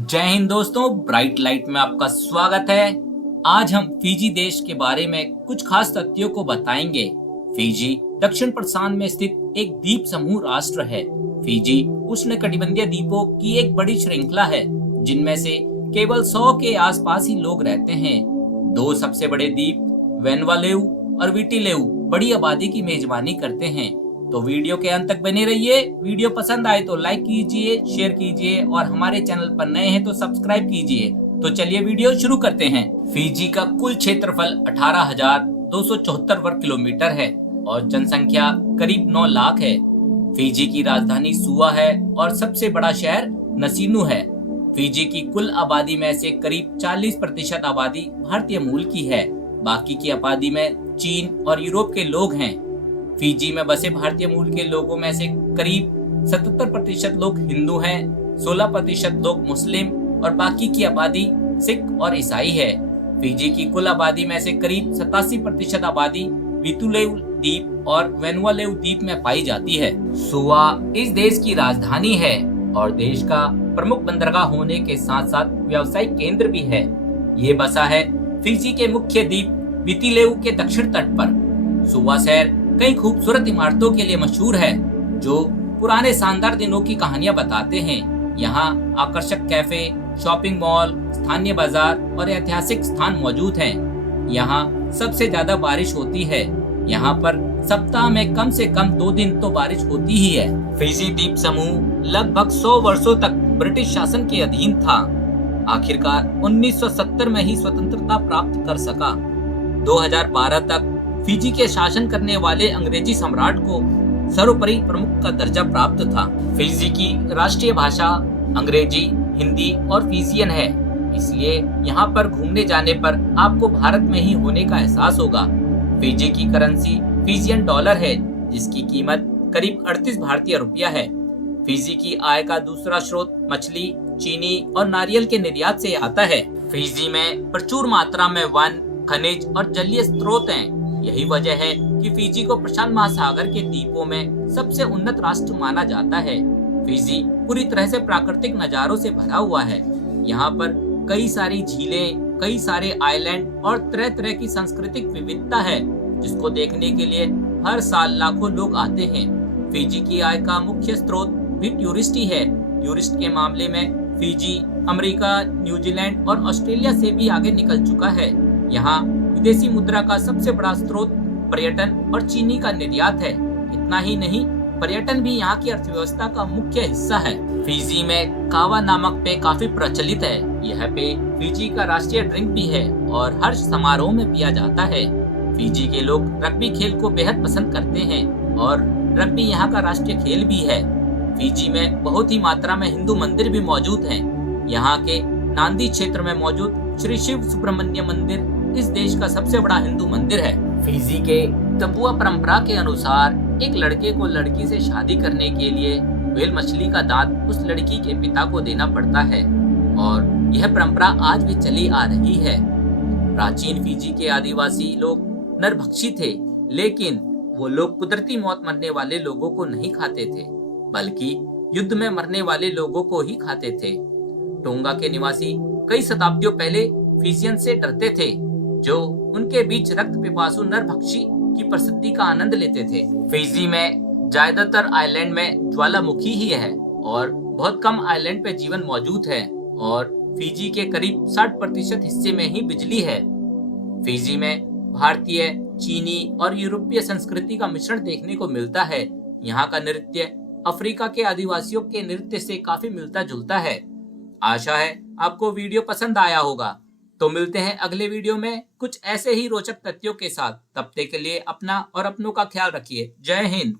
जय हिंद दोस्तों, bright light में आपका स्वागत है। आज हम फिजी देश के बारे में कुछ खास तथ्यों को बताएंगे। फिजी दक्षिण प्रशांत में स्थित एक द्वीप समूह राष्ट्र है। फिजी उष्णकटिबंधीय द्वीपों की एक बड़ी श्रृंखला है, जिनमें से केवल 100 के आसपास ही लोग रहते हैं। दो सबसे बड़े द्वीप वेनुआतु और विटिलेउ बड़ी आबादी की मेजबानी करते हैं। तो वीडियो के अंत तक बने रहिए। वीडियो पसंद आए तो लाइक कीजिए, शेयर कीजिए और हमारे चैनल पर नए हैं तो सब्सक्राइब कीजिए। तो चलिए वीडियो शुरू करते हैं। फिजी का कुल क्षेत्रफल 18,274 वर्ग किलोमीटर है और जनसंख्या करीब 9 लाख है। फिजी की राजधानी सुआ है और सबसे बड़ा शहर नसीनु है। फिजी की कुल आबादी में से करीब 40% आबादी भारतीय मूल की है। बाकी की आबादी में चीन और यूरोप के लोग हैं। फिजी में बसे भारतीय मूल के लोगों में से करीब 77% लोग हिंदू हैं, 16% लोग मुस्लिम और बाकी की आबादी सिख और ईसाई है। फिजी की कुल आबादी में से करीब 87% आबादी वितुलेउ द्वीप और वेनुआतु द्वीप में पाई जाती है। सुआ इस देश की राजधानी है और देश का प्रमुख बंदरगाह होने के साथ साथ व्यावसायिक केंद्र भी है। ये बसा है फिजी के मुख्य द्वीप वितिलेउ के दक्षिण तट पर। सुआ शहर कई खूबसूरत इमारतों के लिए मशहूर है, जो पुराने शानदार दिनों की कहानियां बताते हैं। यहाँ आकर्षक कैफे, शॉपिंग मॉल, स्थानीय बाजार और ऐतिहासिक स्थान मौजूद हैं। यहाँ सबसे ज्यादा बारिश होती है। यहाँ पर सप्ताह में कम से कम 2 दिन तो बारिश होती ही है। फिजी द्वीप समूह लगभग 100 वर्षों तक ब्रिटिश शासन के अधीन था। आखिरकार 1970 में ही स्वतंत्रता प्राप्त कर सका। 2012 तक फिजी के शासन करने वाले अंग्रेजी सम्राट को सर्वोपरि प्रमुख का दर्जा प्राप्त था। फिजी की राष्ट्रीय भाषा अंग्रेजी, हिंदी और फिजियन है, इसलिए यहाँ पर घूमने जाने पर आपको भारत में ही होने का एहसास होगा। फिजी की करेंसी फिजियन डॉलर है, जिसकी कीमत करीब 38 भारतीय रुपया है। फिजी की आय का दूसरा स्रोत मछली, चीनी और नारियल के निर्यात से आता है। फिजी में प्रचुर मात्रा में वन, खनिज और जलीय स्रोत हैं। यही वजह है कि फिजी को प्रशांत महासागर के द्वीपों में सबसे उन्नत राष्ट्र माना जाता है। फिजी पूरी तरह से प्राकृतिक नजारों से भरा हुआ है। यहाँ पर कई सारी झीलें, कई सारे आइलैंड और तरह तरह की सांस्कृतिक विविधता है, जिसको देखने के लिए हर साल लाखों लोग आते हैं। फिजी की आय का मुख्य स्रोत भी टूरिस्ट ही है। टूरिस्ट के मामले में फिजी अमेरिका, न्यूजीलैंड और ऑस्ट्रेलिया से भी आगे निकल चुका है। यहाँ विदेशी मुद्रा का सबसे बड़ा स्रोत पर्यटन और चीनी का निर्यात है। इतना ही नहीं, पर्यटन भी यहाँ की अर्थव्यवस्था का मुख्य हिस्सा है। फिजी में कावा नामक पेय काफी प्रचलित है। यह पेय फिजी का राष्ट्रीय ड्रिंक भी है और हर समारोह में पिया जाता है। फिजी के लोग रग्बी खेल को बेहद पसंद करते हैं और रग्बी यहाँ का राष्ट्रीय खेल भी है। फिजी में बहुत ही मात्रा में हिंदू मंदिर भी मौजूद हैं। यहाँ के नांदी क्षेत्र में मौजूद श्री शिव सुब्रमण्य मंदिर इस देश का सबसे बड़ा हिंदू मंदिर है। फिजी के तबुआ परंपरा के अनुसार एक लड़के को लड़की से शादी करने के लिए व्हेल मछली का दांत उस लड़की के पिता को देना पड़ता है और यह परंपरा आज भी चली आ रही है। प्राचीन फिजी के आदिवासी लोग नरभक्षी थे, लेकिन वो लोग कुदरती मौत मरने वाले लोगों को नहीं खाते थे, बल्कि युद्ध में मरने वाले लोगों को ही खाते थे। टोंगा के निवासी कई शताब्दियों पहले फिजियन से डरते थे, जो उनके बीच रक्त पिपासु नरभक्षी की प्रसिद्धि का आनंद लेते थे। फिजी में ज्यादातर आइलैंड में ज्वालामुखी ही है और बहुत कम आइलैंड पे जीवन मौजूद है और फिजी के करीब 60% हिस्से में ही बिजली है। फिजी में भारतीय, चीनी और यूरोपीय संस्कृति का मिश्रण देखने को मिलता है। यहाँ का नृत्य अफ्रीका के आदिवासियों के नृत्य से काफी मिलता जुलता है। आशा है आपको वीडियो पसंद आया होगा। तो मिलते हैं अगले वीडियो में कुछ ऐसे ही रोचक तथ्यों के साथ। तब तक के लिए अपना और अपनों का ख्याल रखिए। जय हिंद।